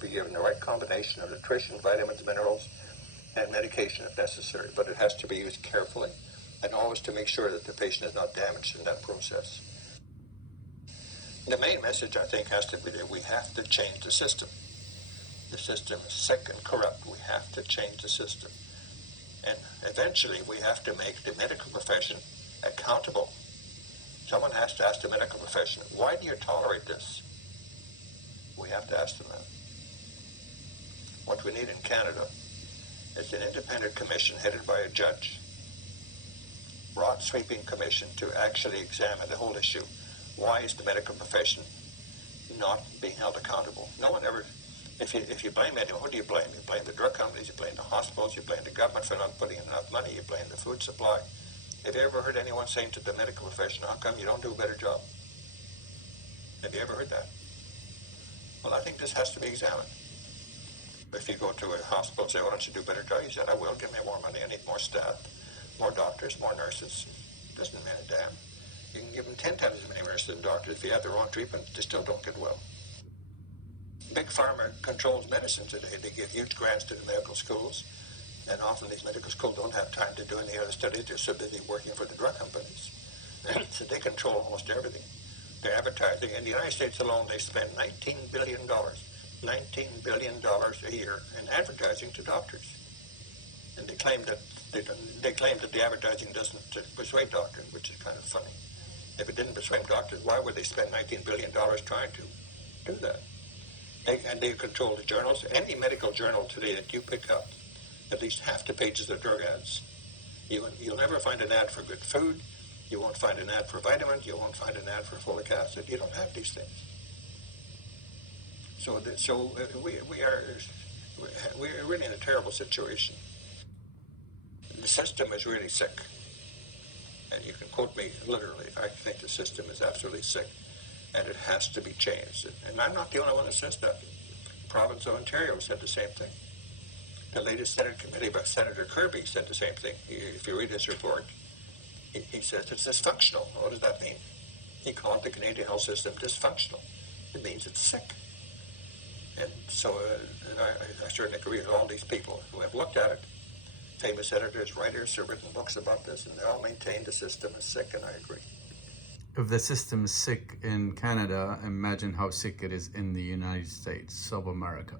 to be given the right combination of nutrition, vitamins, minerals, and medication if necessary, but it has to be used carefully and always to make sure that the patient is not damaged in that process. The main message, I think, has to be that we have to change the system. The system is sick and corrupt. We have to change the system. And eventually we have to make the medical profession accountable. Someone has to ask the medical profession, why do you tolerate this? We have to ask them that. What we need in Canada is an independent commission headed by a judge, broad sweeping commission to actually examine the whole issue. Why is the medical profession not being held accountable? No one ever, if you blame anyone, who do you blame? You blame the drug companies, you blame the hospitals, you blame the government for not putting in enough money, you blame the food supply. Have you ever heard anyone saying to the medical profession, how come you don't do a better job? Have you ever heard that? Well, I think this has to be examined. If you go to a hospital and say, why don't you do a better job? He said, I will, give me more money, I need more staff, more doctors, more nurses. Doesn't mean a damn. You can give them 10 times as many nurses and doctors. If you have the wrong treatment, they still don't get well. Big Pharma controls medicine today. They give huge grants to the medical schools, and often these medical schools don't have time to do any other studies. They're so busy working for the drug companies. So they control almost everything. They're advertising. In the United States alone, they spend $19 billion. $19 billion a year in advertising to doctors. And they claim that the advertising doesn't persuade doctors, which is kind of funny. If it didn't persuade doctors, why would they spend $19 billion trying to do that? And they control the journals. Any medical journal today that you pick up, at least half the pages are drug ads. You'll never find an ad for good food. You won't find an ad for vitamins. You won't find an ad for folic acid. You don't have these things. We're really in a terrible situation. The system is really sick. And you can quote me literally. I think the system is absolutely sick, and it has to be changed. And I'm not the only one that says that. The province of Ontario said the same thing. The latest Senate committee by Senator Kirby said the same thing. If you read his report, he says it's dysfunctional. What does that mean? He called the Canadian health system dysfunctional. It means it's sick. And so I certainly agree with all these people who have looked at it. Famous editors, writers have written books about this, and they all maintain the system is sick, and I agree. If the system is sick in Canada, imagine how sick it is in the United States of America.